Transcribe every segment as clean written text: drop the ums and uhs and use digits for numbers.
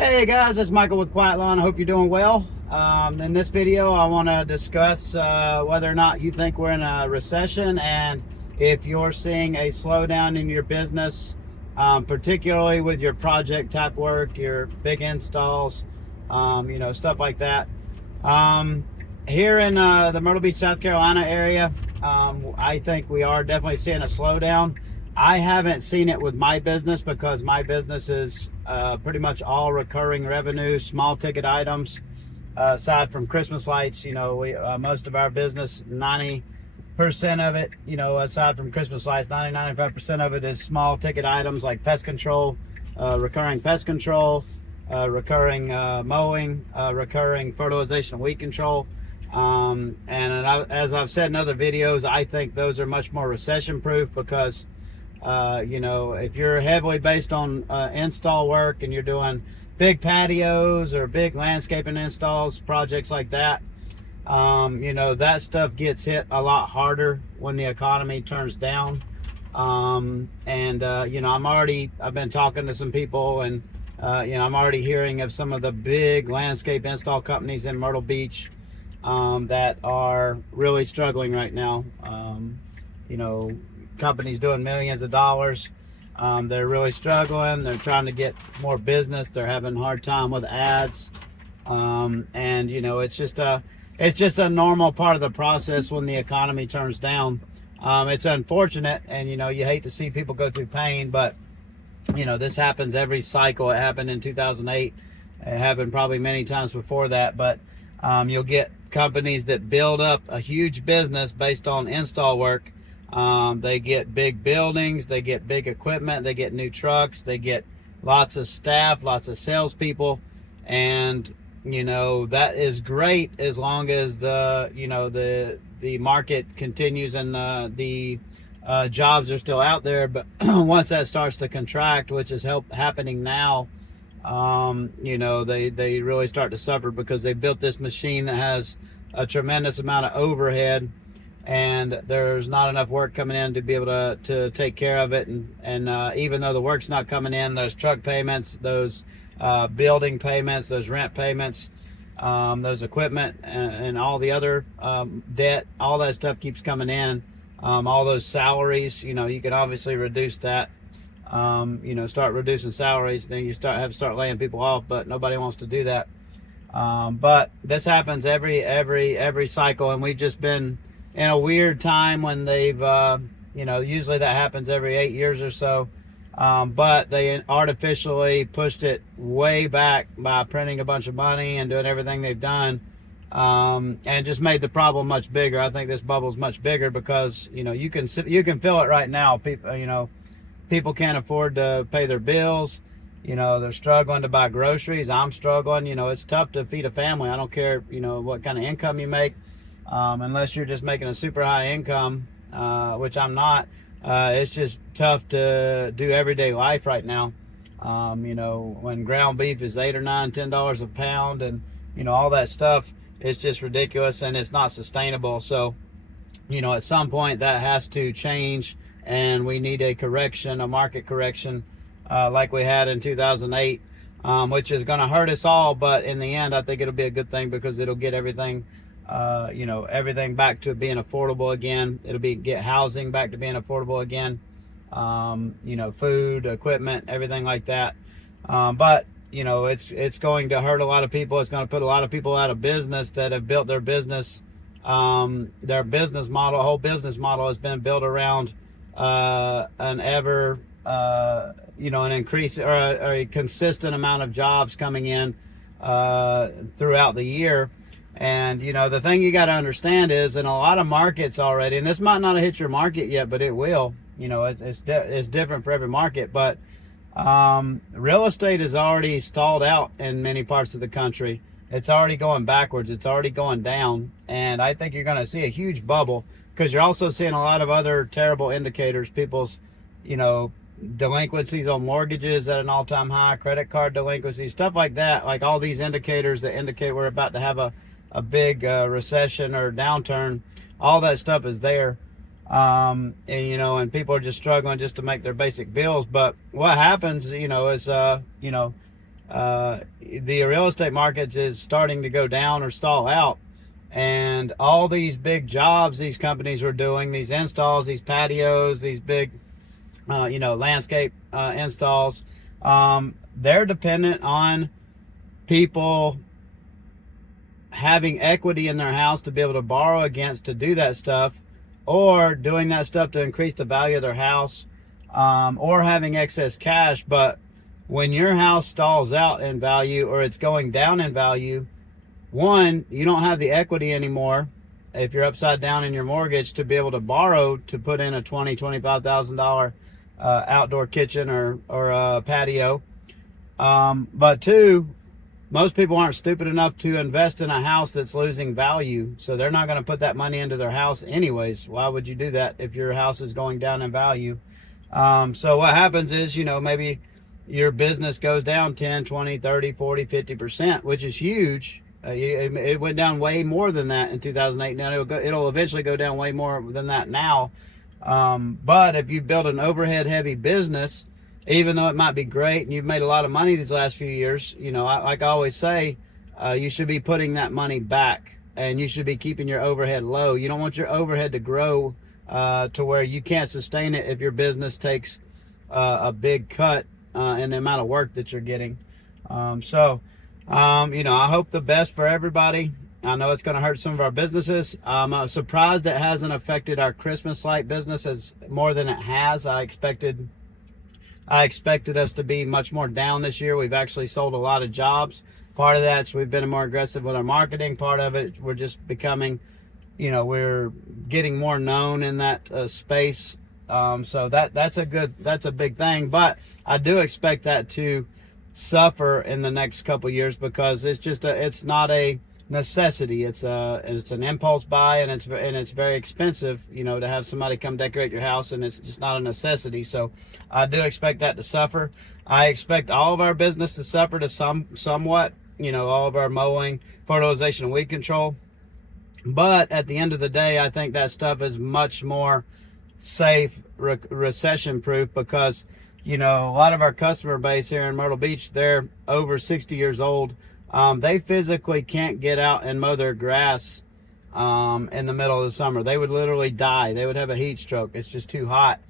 Hey guys, it's Michael with Quiet Lawn. I hope you're doing well. In this video, I want to discuss whether or not you think we're in a recession and if you're seeing a slowdown in your business, particularly with your project type work, your big installs, stuff like that. Here in the Myrtle Beach, South Carolina area, I think we are definitely seeing a slowdown. I haven't seen it with my business because my business is pretty much all recurring revenue, small ticket items. Aside from Christmas lights, we most of our business, 90% of it, aside from Christmas lights, 95% of it is small ticket items like pest control, recurring pest control, recurring mowing, recurring fertilization and weed control. As I've said in other videos, I think those are much more recession proof because if you're heavily based on install work and you're doing big patios or big landscaping installs, projects like that, that stuff gets hit a lot harder when the economy turns down. I've been talking to some people and, I'm already hearing of some of the big landscape install companies in Myrtle Beach that are really struggling right now. Companies doing millions of dollars. They're really struggling. They're trying to get more business. They're having a hard time with ads. It's just a normal part of the process when the economy turns down. It's unfortunate, and you hate to see people go through pain, but this happens every cycle. It happened in 2008. It happened probably many times before that, but you'll get companies that build up a huge business based on install work. They get big buildings, they get big equipment, they get new trucks, they get lots of staff, lots of salespeople, and that is great as long as the market continues and the jobs are still out there. But once that starts to contract, which is happening now, they really start to suffer because they built this machine that has a tremendous amount of overhead, and there's not enough work coming in to be able to take care of it. And even though the work's not coming in, those truck payments, those building payments, those rent payments, those equipment and all the other debt, all that stuff keeps coming in. All those salaries, you can obviously reduce that. Start reducing salaries, then you have to start laying people off, but nobody wants to do that. But this happens every cycle, and we've just been in a weird time when they've, usually that happens every 8 years or so. But they artificially pushed it way back by printing a bunch of money and doing everything they've done, and just made the problem much bigger. I think this bubble's much bigger because, you can feel it right now. People can't afford to pay their bills. They're struggling to buy groceries. I'm struggling. It's tough to feed a family. I don't care, what kind of income you make. Unless you're just making a super high income, which I'm not, it's just tough to do everyday life right now. When ground beef is $8 or $9, $10 a pound, and all that stuff, it's just ridiculous and it's not sustainable. So, at some point that has to change, and we need a correction, a market correction, like we had in 2008, which is going to hurt us all. But in the end, I think it'll be a good thing because it'll get everything everything back to being affordable again. It'll get housing back to being affordable again. Food, equipment, everything like that. But it's going to hurt a lot of people. It's going to put a lot of people out of business that have built their business. Their business model, whole business model has been built around an increase or a consistent amount of jobs coming in throughout the year. And the thing you got to understand is, in a lot of markets already, and this might not have hit your market yet, but it will. It's different for every market. But real estate is already stalled out in many parts of the country. It's already going backwards. It's already going down. And I think you're going to see a huge bubble because you're also seeing a lot of other terrible indicators. People's, delinquencies on mortgages at an all-time high, credit card delinquencies, stuff like that. Like all these indicators that indicate we're about to have a big recession or downturn, all that stuff is there. And people are just struggling just to make their basic bills. But what happens, is the real estate markets is starting to go down or stall out. And all these big jobs these companies were doing, these installs, these patios, these big, landscape installs, they're dependent on people having equity in their house to be able to borrow against to do that stuff, or doing that stuff to increase the value of their house, or having excess cash. But when your house stalls out in value or it's going down in value, one, you don't have the equity anymore if you're upside down in your mortgage to be able to borrow to put in a $25,000 outdoor kitchen or patio. But two, most people aren't stupid enough to invest in a house that's losing value, so they're not going to put that money into their house anyways. Why would you do that if your house is going down in value? So what happens is, maybe your business goes down 10, 20, 30, 40, 50%, which is huge. It went down way more than that in 2008. Now it'll eventually go down way more than that now. But if you build an overhead heavy business, even though it might be great and you've made a lot of money these last few years, like I always say, you should be putting that money back, and you should be keeping your overhead low. You don't want your overhead to grow to where you can't sustain it if your business takes a big cut in the amount of work that you're getting. I hope the best for everybody. I know it's going to hurt some of our businesses. I'm surprised it hasn't affected our Christmas light business as more than it has. I expected us to be much more down this year. We've actually sold a lot of jobs. Part of that's we've been more aggressive with our marketing. Part of it, we're just becoming, we're getting more known in that space. So that's a big thing. But I do expect that to suffer in the next couple years, because it's not a necessity. It's an impulse buy, and it's very expensive, to have somebody come decorate your house, and it's just not a necessity. So I do expect that to suffer. I expect all of our business to suffer to somewhat, all of our mowing, fertilization, and weed control. But at the end of the day, I think that stuff is much more safe, recession proof, because a lot of our customer base here in Myrtle Beach, they're over 60 years old. They physically can't get out and mow their grass in the middle of the summer. They would literally die. They would have a heat stroke. It's just too hot.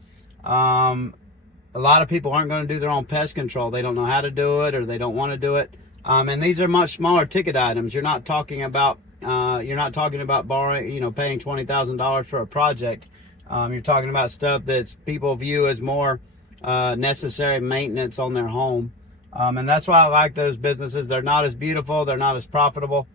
A lot of people aren't going to do their own pest control. They don't know how to do it, or they don't want to do it. And these are much smaller ticket items. You're not talking about borrowing, paying $20,000 for a project. You're talking about stuff that people view as more necessary maintenance on their home. And that's why I like those businesses. They're not as beautiful, they're not as profitable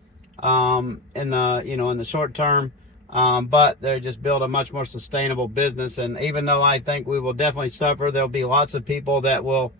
in the short term, but they just build a much more sustainable business. And even though I think we will definitely suffer, there'll be lots of people that will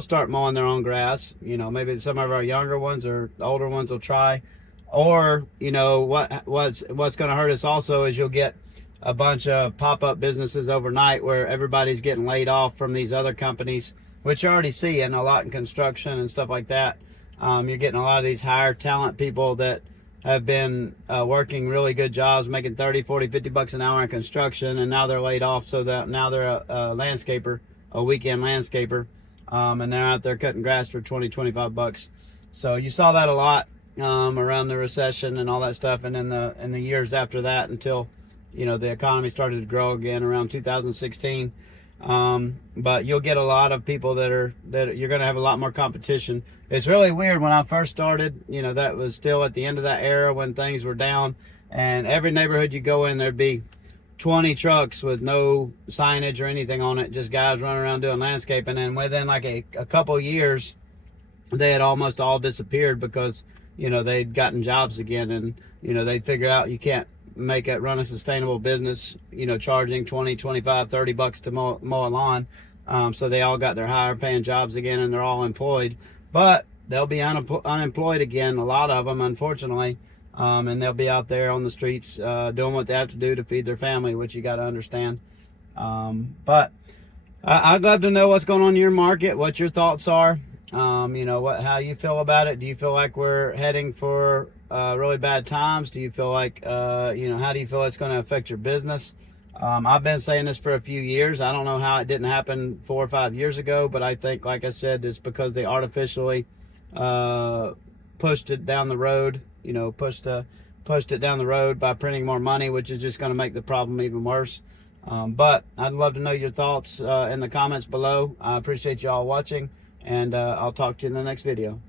start mowing their own grass. Maybe some of our younger ones or older ones will try. Or what's going to hurt us also is you'll get a bunch of pop-up businesses overnight where everybody's getting laid off from these other companies, which you're already seeing a lot in construction and stuff like that. You're getting a lot of these higher talent people that have been working really good jobs, making 30, 40, 50 bucks an hour in construction, and now they're laid off, so that now they're a landscaper, a weekend landscaper, and they're out there cutting grass for 20, 25 bucks. So you saw that a lot around the recession and all that stuff, and in the years after that, until the economy started to grow again around 2016. But you'll get a lot of people that you're going to have a lot more competition. It's really weird. When I first started, that was still at the end of that era when things were down, and every neighborhood you go in, there'd be 20 trucks with no signage or anything on it, just guys running around doing landscaping. And within like a couple years, they had almost all disappeared, because they'd gotten jobs again, and they'd figure out you can't run a sustainable business, charging 20, 25, 30 bucks to mow a lawn. So they all got their higher paying jobs again, and they're all employed, but they'll be unemployed again, a lot of them, unfortunately. And they'll be out there on the streets, doing what they have to do to feed their family, which you got to understand. But I'd love to know what's going on in your market, what your thoughts are. How you feel about it. Do you feel like we're heading for really bad times? Do you feel like how do you feel it's going to affect your business? I've been saying this for a few years. I don't know how it didn't happen 4 or 5 years ago, but I think, like I said, it's because they artificially pushed it down the road. You know, pushed it down the road by printing more money, which is just going to make the problem even worse. But I'd love to know your thoughts in the comments below. I appreciate you all watching, and I'll talk to you in the next video.